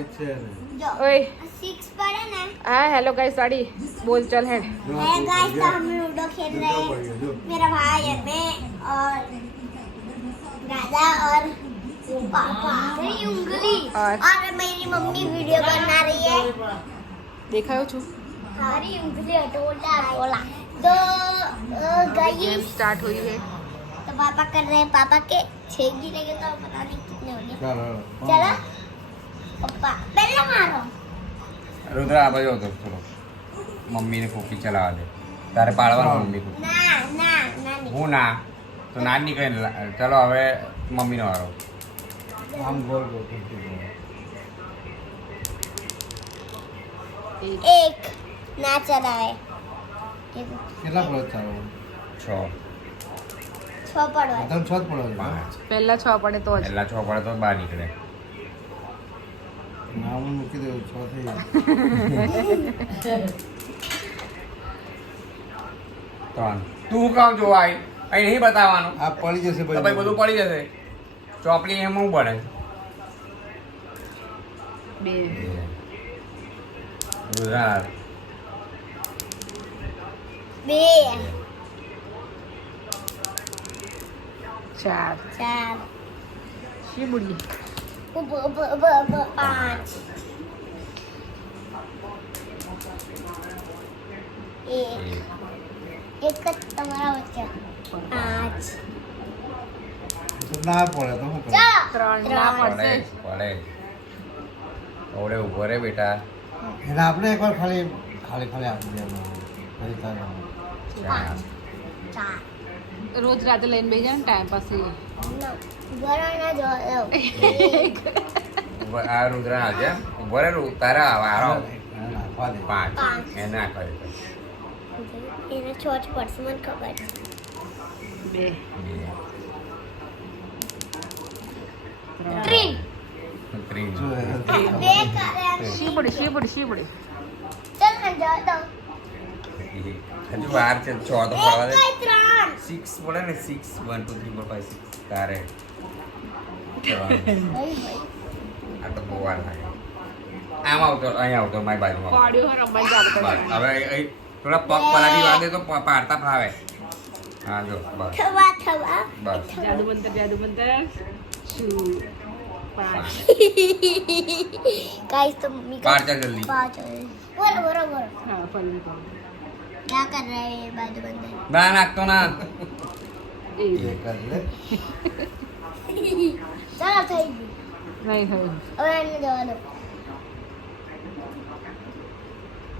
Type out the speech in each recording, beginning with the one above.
ओए 6 पड़े ना। हाँ हेलो गाइस साड़ी बोल चल है है गाइस, तो हम लूडो खेल रहे हैं, मेरा भाई और मैं और दादा और पापा। मेरी उंगली और मेरी मम्मी वीडियो बना रही है। देखा हो छू हमारी उंगली हटोला बोला तो गेम गाइस स्टार्ट हुई है तो पापा कर रहे हैं, पापा के 6 गिरेंगे तो पता नहीं कितने होंगे। चलो पापा पहले मारो। रुद्रा आ बाजू तो चलो मम्मी ने कॉपी चला दे तारे पाड़वा मम्मी को ના ના ના નહીં. હું ના તો ના નીકળે ચલો હવે મમ્મીનો વારો આમ ગોળ ગોળ એક ના ચલાવે. કેટલા પડે ચાલો 6 છ પડવા. તમે 6 પડે 5 पहला 6 पड़े तो પહેલા 6 પડે તો બહાર નીકળે નામ મૂકી દેવું 6 થઈ ત્રણ તું કામ જોવા આવી અહીં નહીં બતાવવાનું આ પડી જશે તો ભાઈ બધું પડી જશે ચોપડી એમ હું બને बे રુદ્રા બે 4 ચાર शिबुड़ी પાંચ એક જ તમારા વચ્ચે પાંચ. ના પડે તો શું કરે ચાલો ત્રણ ના પડે પડશે પડે ઓવડે ઉભો રે બેટા એને આપણે એકવાર ખાલી ખાલી ખાલી આપી દેવાનું ફરી તારે ચાર. ચાર. रोज रात लाइन भेज जाए टाइम पास ही બરાબર જો ઉભો આ રુદ્રા આજે ઉભો રે તારા વારો એને નાખવા દે 5 પાંચ. એને ના કરે એને છોટ પડશે મને ખબર છે. बे ત્રણ. ત્રીસ જો બે કરે शिबुड़ी शिबुड़ी शिबुड़ी ચાલ ને જો દો. હજુ વાર છે 6 તો પડવા દે એક ત્રણ. 6 પડે ને 6 1 2 3 4 5 6 તારે ભાઈ ભાઈ આ તો બહુ વાર લાગે આમ આવતો અહીંયા આવતો મારી બાજુમાં पॉडियो हो रंबन जाते બસ હવે અહીં થોડા પગ પલાટી વાદે તો પાડતા ફાવે હા જો બસ થવા થવા. બસ जादू मंतर शू 5 गाइस तो मम्मी का पाँच चल जल्दी। पाँच है। बोलो बोलो बोलो हाँ फल में कौन क्या कर रहे हैं बाजू बंदर? ના નાખતો ના एक એ કર લે चलो થઈ ગયું. नहीं है હવે એને જવા દો.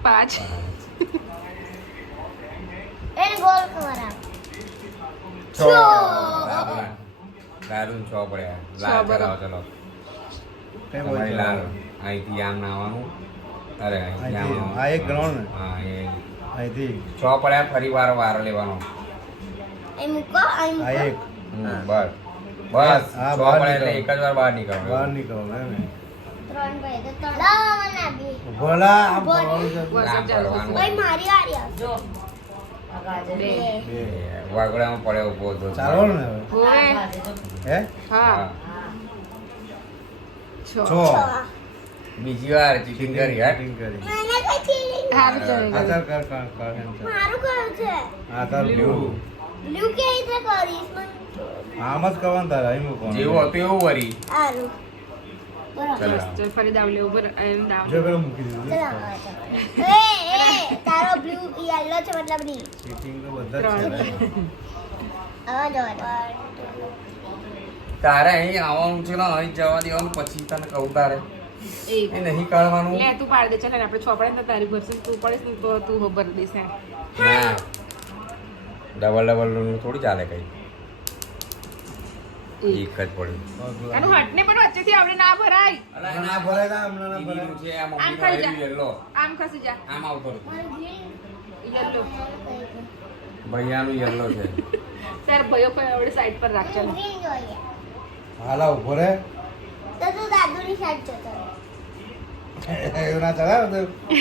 5 એને ગોલ કરાવ. છ દારૂ 6 પડ્યા લાલ છ ચલાવો ચલો કઈ તમારી બોલ લાલ અહીંથી આમ નાવાનું અરે અહીંથી આમ અહીંથી. નાવાનું. આ એક ગ્રાઉન્ડ ને? હા એ અહીંથી 6 પડ્યા ફરી વાર વારો લેવાનો એ મૂકો અહીં આ મૂકો. એક બસ બસ હા, 6 બહાર પડ્યા એટલે નીકળો. એક જ વાર બહાર બહાર નીકળવાનું નીકળો ને ત્રણ ભાઈ તો ત્રણ. લાવો મને આપી. ભોલા આમ બોલ. પડવાનું છે. બસ આમ ચાલો કરવાનું. ભાઈ મારી વારી આવશે. બે બે. વાગડામાં પડે ઉભો તો ચાલવાનું ને હવે होए હે हाँ છ 6 બીજી વાર ચીટિંગ કરી યાર Cheating કરી મને કઈ ચીટિંગ. हाँ આ चलेगा તાર કર કર કર એમ ચાલ. મારું કયું છે? આ તાર બ્લુ બ્લુ કે રીતે કરીશ મને? આમ જ કરવાનું તારે અહીં મૂકવાનું જેવું હતું એવું વરી સારું. બરાબર. ચલો चल फरी दाव ले ऊपर एम दाव જો પેલો મૂકી દીધું ચલો. એ તારો બ્લુ યલો છે મતલબ નહીં. ચીટિંગ તો બધા જ છે ને. હવે જો તારે અહીં આવવાનું છે ને અહીં જવા દેવાનું પછી તને કહું તારે एक એ નહીં કરવાનું ले तू पाड़ दे चल ने આપણે 6 પડે ને તારી ભરસે તું પડે ને તો તું ખબર દેશે ના ડબલ ડબલ થોડી ચાલે કઈ એક જ પડ્યું આનું હટ ને પણ વચ્ચેથી આપણે ના ભરાય ના ના ભરાય ના હમણાં ના ભરાય દીદીનું છે આ આમ મમ્મીનો કરી જા. આવ્યું યલો આમ ખસી જા આમ આવતો રહ્યો. યલો ભૈયાનું યલો છે સર ભયો કોઈ આપણે સાઈડ પર રાખ ચાલો ગ્રીન જોઈએ. હાલા ઉભો રે તો તું દાદુની સાઈડ જતો રહે. એવું ના ચાલે તો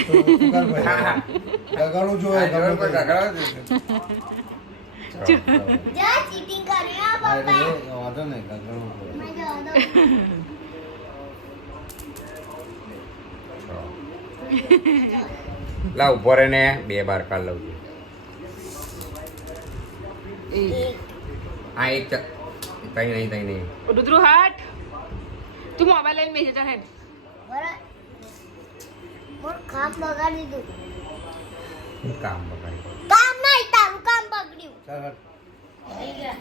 તું કર ભાઈ ગગડું જોઈએ આ જોર ગમે પર તે. ગગડાવો છે. જા ચીટિંગ કરી હો હા, એટલે પપ્પા. એ વાંધો નહીં ગગડવું પડે મને જવા દો. લા ઉભો રહે ને 2 બાર કાઢ લઉં છું. આ એક કઈ નહીં રુદ્રુ હાટ તું મોબાઈલ લઈને બેસી જા હેડ બરાબર મોર કામ બગાડી દીધું કામ બગાડી. કામ નહીં તારું કામ બગડ્યું ચાલ હટ.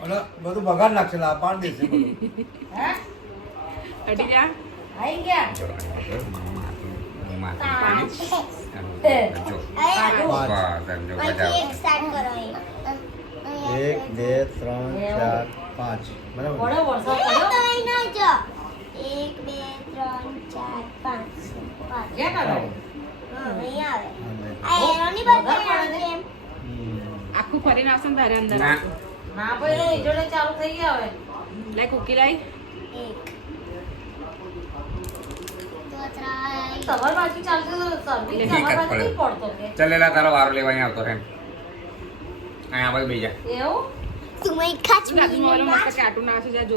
ઓલો બધું બગાડ નાખશે લા પાડ દેશે બધું. હટી જા પછી એક સ્ટાર્ટ કરો અહીં. 1 2 3 4 5 બરાબર તો અહીં ના જો 1 2 3 4 5 હા અહીં આવે આ એરોની બતાવે કેમ આખું ફરીને આવશે ને તારે અંદર ના લે કુકી લાઈ એક તો ત્રણ ચલેલા તારો વારો લેવાની આવતો છે અહીંયા બાજુ બેસી જા. તું મેં ખાચ દાદી મોબાઈલ મસ્ત કાર્ટૂન નાખી જા જો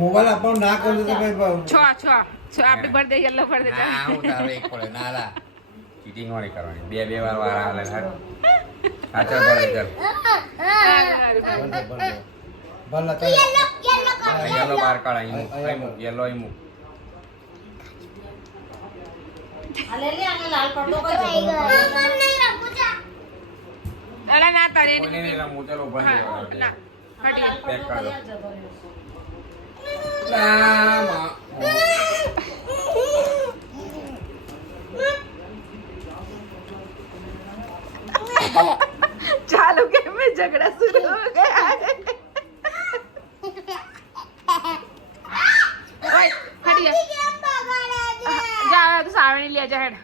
મોબાઈલ આપણને ના કરજો તો કઈ છ આપડી ભર દે યલો ભર દે ના હું તારો એક પડે ના લા ચીટિંગ વાળી કરવાની 2 વાર વાર હાલે હા ચાલ ભલે ચાલ ભલે તું યલો કર યલો બાર કાઢ અહીં મૂક યલો અહીં મૂક. અરે ના તારે કોઈને નહીં રમવું ચાલો ઉભા થઈ જાઓ. ના હટી પેક કર દો. રામા. ચાલો કે મેં ઝઘડા शुरू हो गया है ओए हट गया जा तू सावनी ले जा हेड